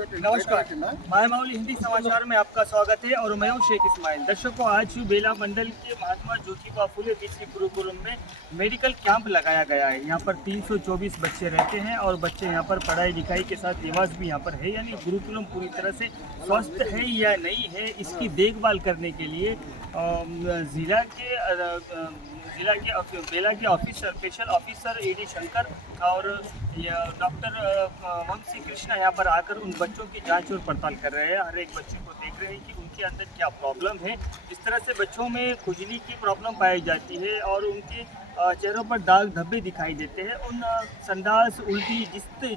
नमस्कार, मायामावली हिंदी समाचार में आपका स्वागत है और मैं हूं शेख इस्माइल। दर्शकों, आज बेला मंडल के महात्मा ज्योतिबा फुले डिस्ट्रिक्ट गुरुकुलम में मेडिकल कैंप लगाया गया है। यहाँ पर 324 बच्चे रहते हैं और बच्चे यहाँ पर पढ़ाई लिखाई के साथ निवास भी यहाँ पर है, यानी गुरुकुलम पूरी तरह से स्वस्थ है या नहीं है, इसकी देखभाल करने के लिए जिला के बेला के officer, special officer AD Shankar और डॉक्टर वंशी कृष्णा यहाँ पर आकर उन बच्चों की जांच और पड़ताल कर रहे हैं। हर एक बच्चे को देख रहे हैं कि उनके अंदर क्या प्रॉब्लम है। इस तरह से बच्चों में खुजली की प्रॉब्लम पाई जाती है और उनके चेहरों पर दाग धब्बे दिखाई देते हैं। उन संडास, उल्टी,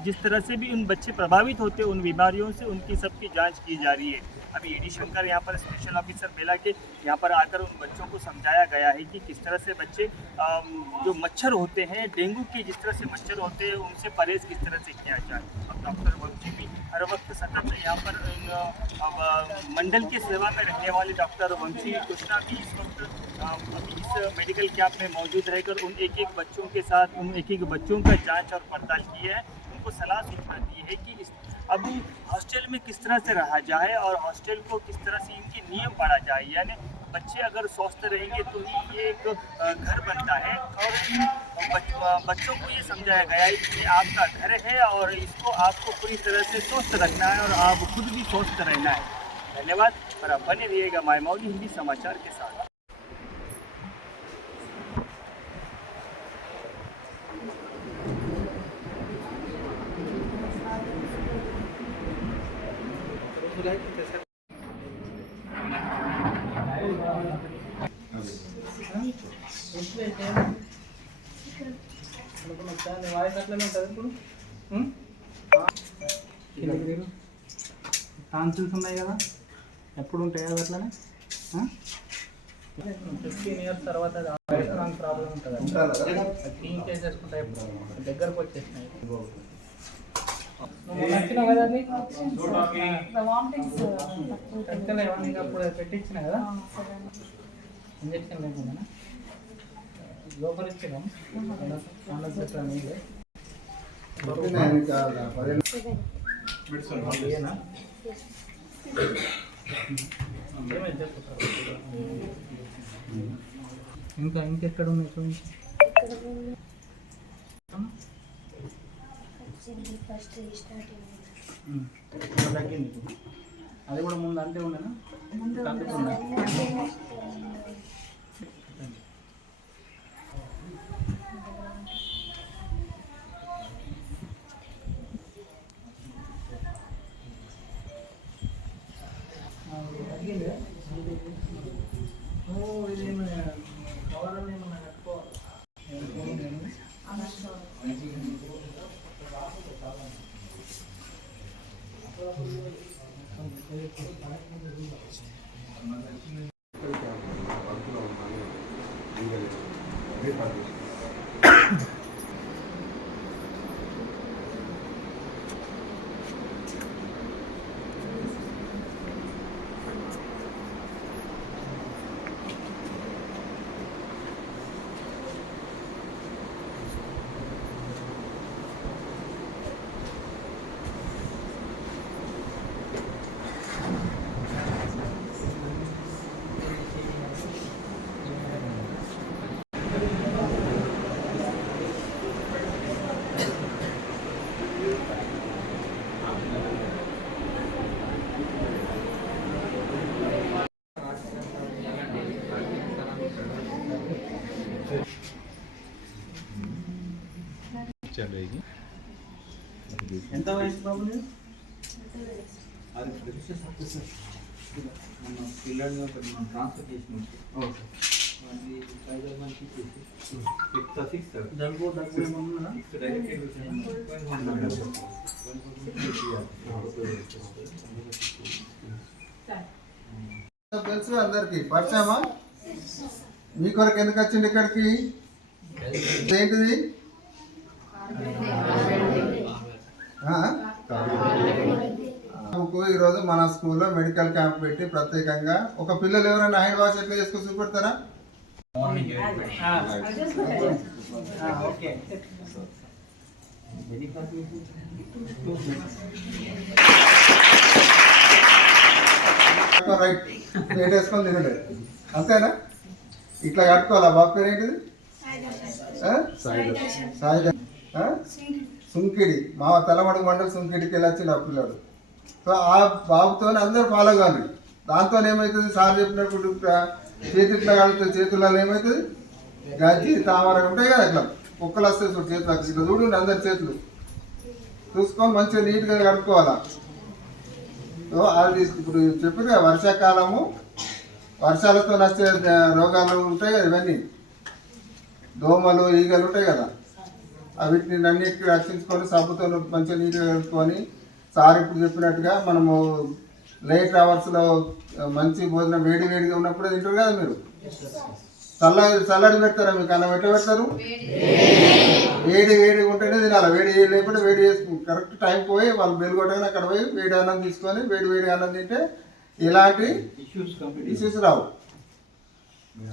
जिस तरह से भी उन बच्चे प्रभावित होते हैं उन बीमारियों से, उनकी सबकी जांच की जा रही है। अभी एडी शंकर यहाँ पर स्पेशल ऑफिसर बेला के यहाँ पर आकर उन बच्चों को समझाया गया है कि किस तरह से बच्चे जो मच्छर होते हैं, डेंगू के जिस तरह से मच्छर होते हैं, उनसे परहेज किस तरह से किया जाए। अब डॉक्टर वंशी भी हर वक्त सतत यहाँ पर मंडल की सेवा में रहने वाले डॉक्टर वंशी कृष्णा भी इस वक्त अभी इस मेडिकल कैंप में मौजूद रहकर उन एक बच्चों के साथ उन एक बच्चों का जाँच और पड़ताल की है। उनको सलाह सूचना दी है कि अब हॉस्टल में किस तरह से रहा जाए और हॉस्टल को किस तरह से इनके नियम पढ़ा जाए, यानी बच्चे अगर स्वस्थ रहेंगे तो ही ये एक घर बनता है। और इन बच्चों को ये समझाया गया है कि ये आपका घर है और इसको आपको पूरी तरह से स्वस्थ रखना है और आप खुद भी स्वस्थ रहना है। धन्यवाद, और आप बने रहिएगा मायामावली हिंदी समाचार के साथ। టాన్సిల్స్ ఉన్నాయి కదా, ఎప్పుడు ఉంటాయి కదా అట్లనే. 15 years తర్వాత నాకు ప్రాబ్లం ఉంటుంది. క్లీన్ చేసేసుకుంటా దగ్గరకు వచ్చేసినాయి. నచ్చినావు కదా, అది అప్పుడు పెట్టించిన కదా ఇంజక్షన్ లేకుండా లోపల ఇచ్చినాం. ఇంకెక్కడ ఉన్నాయి చూడండి. తగ్గింది. అది కూడా ముందు అంతే ఉండేనా, తగ్గుతుందా? తగ్గింది. ఇదేమన్నా కవర్ ఏమన్నా కట్టుకోవాలి. ఎంత వయసు బాబు? అది మన పిల్లలు ట్రాన్స్ఫర్ చేసిన దగ్గు ఏమన్నా తెలుసు అందరికి పరిచయమా? మీ కొరకు ఎందుకు వచ్చింది ఇక్కడికి? ఏంటిది? ఈరోజు మన స్కూల్లో మెడికల్ క్యాంప్ పెట్టి ప్రత్యేకంగా ఒక పిల్లలు ఎవరైనా హ్యాండ్ వాష్ ఎట్లా చేసుకొని చూపెడతారా? ఓకే. కట్టుకొని రైట్ ప్లేట్ వేసుకొని తినలేదు అంతేనా? ఇట్లా కట్టుకోవాలా? బాబు పేరు ఏంటిది? సుంకిడి మా తలమడుగు మండలి సుంకిడికి వెళ్ళొచ్చింది ఆ పిల్లడు. సో ఆ బాబుతో అందరూ ఫాలో కాదు. దాంతో ఏమవుతుంది? సార్ చెప్పినప్పుడు చేతి ఇట్లా కలుగుతుంది, చేతులలో ఏమవుతుంది? గజ్జి తామర ఉంటాయి కదా, ఇట్లా కుక్కలు వస్తాయి చూడు చేతులు, ఇట్లా చూడండి అందరి చేతులు చూసుకొని మంచిగా నీట్గా కడుక్కోవాలా. సో అది ఇప్పుడు చెప్పిన వర్షాకాలము వర్షాలతో వచ్చే రోగాలు ఉంటాయి కదా, ఇవన్నీ దోమలు ఈగలు ఉంటాయి కదా, వీటిని అన్నిటికీ రక్షించుకొని సబ్బుతో మంచిగా నీట్గా కలుపుకొని సార్ ఇప్పుడు చెప్పినట్టుగా మనము లేట్ అవర్స్లో మంచి భోజనం వేడి వేడిగా ఉన్నప్పుడే తింటారు కదా మీరు. చల్లడి పెడతారా? మీకు అన్నం ఎట్లా పెడతారు? వేడి వేడిగా ఉంటేనే తినాలి. వేడి లేకపోతే వేడి చేసుకుని కరెక్ట్ టైం పోయి వాళ్ళు బెలుగొట్టగానే అక్కడ పోయి వేడి అన్నం తీసుకొని వేడి వేడి అన్నం తింటే ఎలాంటి ఇష్యూస్ రావు.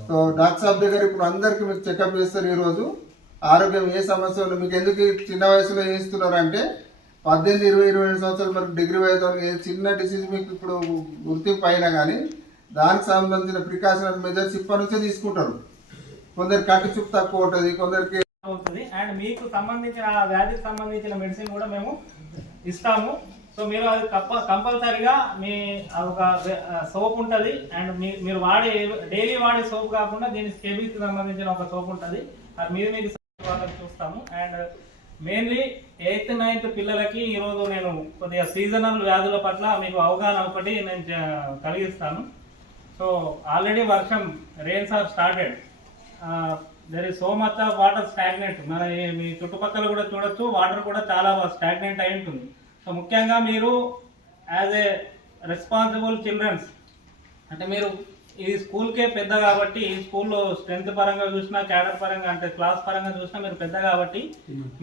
సో డాక్టర్ సాబ్ దగ్గర ఇప్పుడు అందరికీ మీకు చెకప్ చేస్తారు. ఈరోజు ఆరోగ్యం ఏ సమస్య ఉంది మీకు ఎందుకు చిన్న వయసులో చేస్తున్నారు అంటే 18, 20, 22 సంవత్సరాలు మనకు డిగ్రీ వయసు ఏ చిన్న డిసీజ్ మీకు ఇప్పుడు గుర్తింపు అయినా కానీ దానికి సంబంధించిన ప్రికాషనరీ మెజర్స్ ఇప్పటి నుంచే తీసుకుంటారు. కొందరికి కంటి చూపు తక్కువ ఉంటుంది, కొందరికి అవుతుంది. అండ్ మీకు సంబంధించిన ఆ వ్యాధికి సంబంధించిన మెడిసిన్ కూడా మేము ఇస్తాము. సో మీరు అది కంపల్సరీగా మీ ఒక సోప్ ఉంటుంది. అండ్ మీరు వాడే డైలీ వాడే సోప్ కాకుండా దీని స్కెబీకి సంబంధించిన ఒక సోప్ ఉంటుంది. అది మీరు మీకు చూస్తాము. అండ్ మెయిన్లీ 8th, 9th పిల్లలకి ఈరోజు నేను కొద్దిగా సీజనల్ వ్యాధుల పట్ల మీకు అవగాహన ఒకటి నేను కలిగిస్తాను. సో ఆల్రెడీ వర్షం rains are started. There is so much of water stagnant. మన మీ చుట్టుపక్కల కూడా చూడొచ్చు, వాటర్ కూడా చాలా స్టాగ్నెంట్ అయి ఉంటుంది. సో ముఖ్యంగా మీరు యాజ్ ఏ రెస్పాన్సిబుల్ చిల్డ్రన్స్ అంటే మీరు ఈ స్కూల్కే పెద్ద కాబట్టి ఈ స్కూల్లో స్ట్రెంత్ పరంగా చూసినా క్యాడర్ పరంగా అంటే క్లాస్ పరంగా చూసినా మీరు పెద్ద కాబట్టి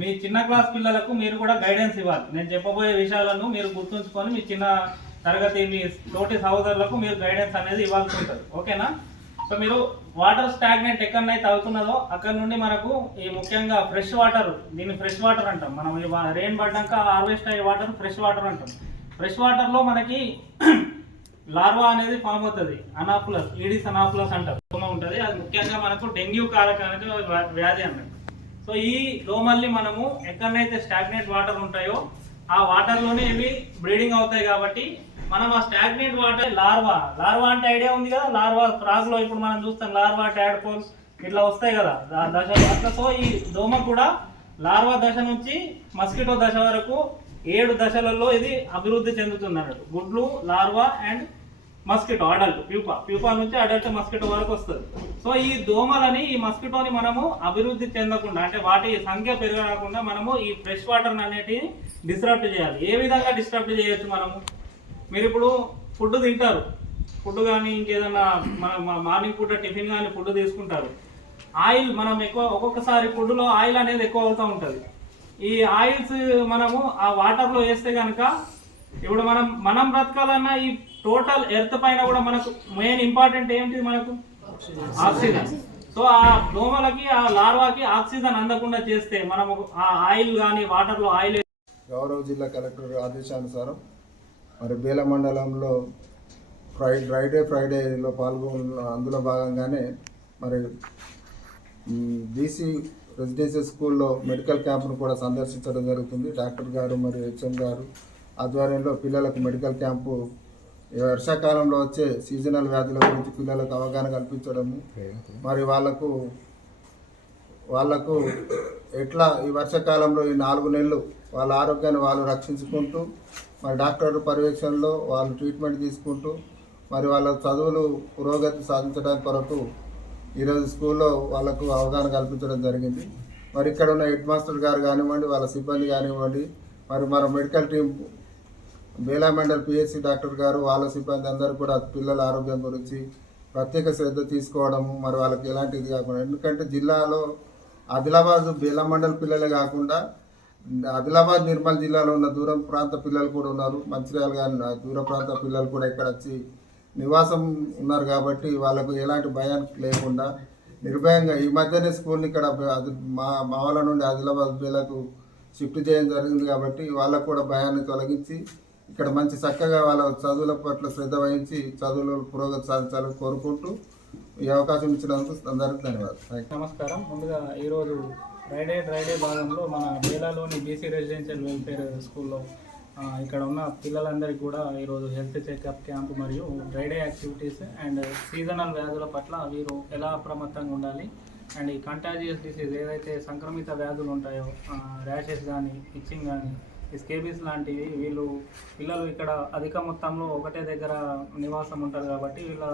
మీ చిన్న క్లాస్ పిల్లలకు మీరు కూడా గైడెన్స్ ఇవ్వాలి. నేను చెప్పబోయే విషయాలను మీరు గుర్తుంచుకొని మీ చిన్న తరగతి మీ తోటి సహోదరులకు మీరు గైడెన్స్ అనేది ఇవ్వాల్సి ఉంటుంది. ఓకేనా? సో మీరు వాటర్ స్టాగ్నెంట్ ఎక్కడనైతే అవుతున్నదో అక్కడ నుండి మనకు ఈ ముఖ్యంగా ఫ్రెష్ వాటర్, దీన్ని ఫ్రెష్ వాటర్ అంటాం. మనం రెయిన్ పడ్డాక హార్వెస్ట్ అయ్యే వాటర్ ఫ్రెష్ వాటర్ అంటాం. ఫ్రెష్ వాటర్లో మనకి లార్వా అనేది ఫామ్ అవుతుంది. అనాఫులస్, ఈడిస్ అనాఫులస్ అంటారు. దోమ ఉంటుంది. అది ముఖ్యంగా మనకు డెంగ్యూ కారకానికి వ్యాధి అన్నట్టు. సో ఈ దోమల్ని మనము ఎక్కడైతే స్టాగ్నెంట్ వాటర్ ఉంటాయో ఆ వాటర్లోనే ఇవి బ్రీడింగ్ అవుతాయి. కాబట్టి మనం ఆ స్టాగ్నెంట్ వాటర్ లార్వా అంటే ఐడియా ఉంది కదా, లార్వా ఫ్రాగ్లో ఇప్పుడు మనం చూస్తాం లార్వా, ట్యాడ్పోల్స్ ఇట్లా వస్తాయి కదా దశ అట్లా. సో ఈ దోమ కూడా లార్వా దశ నుంచి మస్కిటో దశ వరకు 7 దశలలో ఇది అభివృద్ధి చెందుతుంది అన్నట్టు. గుడ్లు, larva and mosquito, adult, pupa నుంచి అడల్ట్ మస్కిటో వరకు వస్తుంది. సో ఈ దోమలని ఈ మస్కిటోని మనము అభివృద్ధి చెందకుండా అంటే వాటి సంఖ్య పెరగకుండా మనము ఈ ఫ్రెష్ వాటర్ అనేటివి డిస్టర్బ్ చేయాలి. ఏ విధంగా డిస్టర్బ్ చేయొచ్చు? మనము మీరు ఇప్పుడు ఫుడ్ తింటారు, ఫుడ్ కానీ ఇంకేదన్నా మనం మార్నింగ్ పూట టిఫిన్ కానీ ఫుడ్ తీసుకుంటారు. ఆయిల్ మనం ఎక్కువ ఒక్కొక్కసారి ఫుడ్లో ఆయిల్ అనేది ఎక్కువ అవుతూ ఉంటుంది. ఈ ఆయిల్స్ మనము ఆ వాటర్లో వేస్తే కనుక ఇప్పుడు మనం బ్రతకాలన్నా ఈ టోటల్ ఎర్త్ పైన కూడా మనకు మెయిన్ ఇంపార్టెంట్ ఏంటి? మనకు ఆక్సిజన్. సో ఆ దోమలకి ఆ లార్వాకి ఆక్సిజన్ అందకుండా చేస్తే మనము ఆ ఆయిల్ కానీ వాటర్లో ఆయిల్. గౌరవ జిల్లా కలెక్టర్ ఆదేశానుసారం మరి బేల మండలంలో ఫ్రైడేలో పాల్గొన్న అందులో భాగంగానే మరి బీసీ రెసిడెన్షియల్ స్కూల్లో మెడికల్ క్యాంప్ను కూడా సందర్శించడం జరుగుతుంది. డాక్టర్ గారు మరియు హెచ్ఎం గారు ఆధ్వర్యంలో పిల్లలకు మెడికల్ క్యాంపు వర్షాకాలంలో వచ్చే సీజనల్ వ్యాధుల గురించి పిల్లలకు అవగాహన కల్పించడము, మరి వాళ్ళకు ఎట్లా ఈ వర్షాకాలంలో ఈ 4 నెలలు వాళ్ళ ఆరోగ్యాన్ని వాళ్ళు రక్షించుకుంటూ మరి డాక్టర్ పర్యవేక్షణలో వాళ్ళు ట్రీట్మెంట్ తీసుకుంటూ మరి వాళ్ళ చదువులు పురోగతి సాధించడానికి కొరకు ఈరోజు స్కూల్లో వాళ్ళకు అవగాహన కల్పించడం జరిగింది. మరి ఇక్కడ ఉన్న హెడ్ మాస్టర్ గారు కానివ్వండి, వాళ్ళ సిబ్బంది కానివ్వండి, మరి మన medical team Bela Mandal PHC doctor garu వాళ్ళ సిబ్బంది అందరూ కూడా పిల్లల ఆరోగ్యం గురించి ప్రత్యేక శ్రద్ధ తీసుకోవడము, మరి వాళ్ళకి ఎలాంటిది కాకుండా, ఎందుకంటే జిల్లాలో ఆదిలాబాద్ బేలా మండల్ పిల్లలే కాకుండా ఆదిలాబాద్ నిర్మల్ జిల్లాలో ఉన్న దూర ప్రాంత పిల్లలు కూడా ఉన్నారు. మంచిర్యాల కానీ దూర ప్రాంత పిల్లలు కూడా ఇక్కడ వచ్చి నివాసం ఉన్నారు. కాబట్టి వాళ్ళకు ఎలాంటి భయానికి లేకుండా నిర్భయంగా ఈ మధ్యనే స్కూల్ని ఇక్కడ మా వాళ్ళ నుండి ఆదిలాబాద్ జిల్లాకు షిఫ్ట్ చేయడం జరిగింది. కాబట్టి వాళ్ళకు కూడా భయాన్ని తొలగించి ఇక్కడ మంచి చక్కగా వాళ్ళ చదువుల పట్ల శ్రద్ధ వహించి చదువులో పురోగతి సాధించాలని కోరుకుంటూ ఈ అవకాశం ఇచ్చినందుకు అందరికీ ధన్యవాదాలు. Thank you. నమస్కారం. ముందుగా ఈరోజు డ్రైడే భాగంలో మన బేలాలోని బీసీ రెసిడెన్షియల్ వెల్ఫేర్ స్కూల్లో ఇక్కడ ఉన్న పిల్లలందరికీ కూడా ఈరోజు హెల్త్ చెకప్ క్యాంప్ మరియు డ్రైడే యాక్టివిటీస్ అండ్ సీజనల్ వ్యాధుల పట్ల వీరు ఎలా అప్రమత్తంగా ఉండాలి అండ్ ఈ కంటాజియస్ డిసీజ్ ఏదైతే సంక్రమిత వ్యాధులు ఉంటాయో ర్యాషెస్ కానీ ఇచ్చింగ్ కానీ ఈ స్కేబీస్ లాంటివి పిల్లలు ఇక్కడ అధిక మొత్తంలో ఒకటే దగ్గర నివాసం ఉంటారు కాబట్టి వీళ్ళ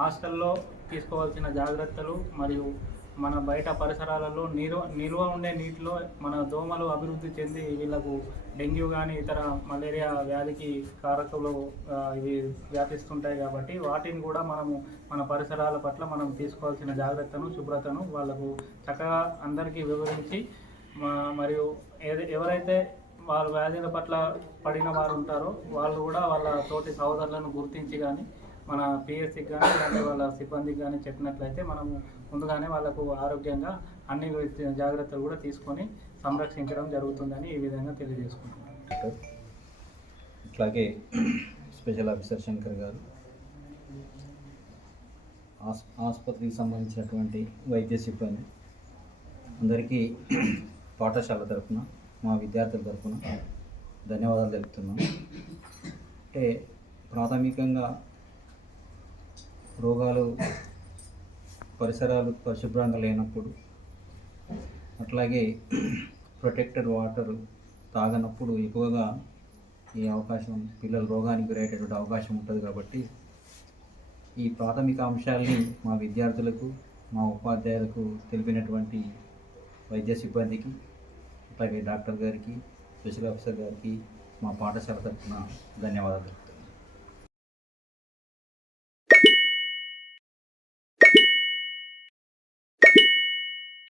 హాస్టల్లో తీసుకోవాల్సిన జాగ్రత్తలు మరియు మన బయట పరిసరాలలో నిల్వ ఉండే నీటిలో మన దోమలు అభివృద్ధి చెంది వీళ్ళకు డెంగ్యూ కానీ ఇతర మలేరియా వ్యాధికి కారకులు ఇవి వ్యాపిస్తుంటాయి కాబట్టి వాటిని కూడా మన పరిసరాల పట్ల మనం తీసుకోవాల్సిన జాగ్రత్తను శుభ్రతను వాళ్ళకు చక్కగా అందరికీ వివరించి మరియు ఎవరైతే వాళ్ళ వ్యాధుల పట్ల పడిన వారు ఉంటారో వాళ్ళు కూడా వాళ్ళ తోటి సహోదరులను గుర్తించి కానీ మన పిఎస్సికి కానీ లేదంటే వాళ్ళ సిబ్బందికి కానీ చెప్పినట్లయితే మనము ముందుగానే వాళ్ళకు ఆరోగ్యంగా అన్ని జాగ్రత్తలు కూడా తీసుకొని సంరక్షించడం జరుగుతుందని ఈ విధంగా తెలియజేసుకుంటున్నాం. అట్లాగే స్పెషల్ ఆఫీసర్ శంకర్ గారు, ఆసుపత్రికి సంబంధించినటువంటి వైద్య సిబ్బంది అందరికీ పాఠశాల తరఫున మా విద్యార్థుల తరఫున ధన్యవాదాలు తెలుపుతున్నాం. అంటే ప్రాథమికంగా రోగాలు పరిసరాలు పరిశుభ్రంగా లేనప్పుడు అట్లాగే ప్రొటెక్టెడ్ వాటర్ తాగనప్పుడు ఎక్కువగా ఈ అవకాశం పిల్లలు రోగానికి గురయ్యేటటువంటి అవకాశం ఉంటుంది కాబట్టి ఈ ప్రాథమిక అంశాలని మా విద్యార్థులకు మా ఉపాధ్యాయులకు తెలిపినటువంటి వైద్య సిబ్బందికి అట్లాగే డాక్టర్ గారికి స్పెషల్ ఆఫీసర్ గారికి మా పాఠశాల తరఫున ధన్యవాదాలు.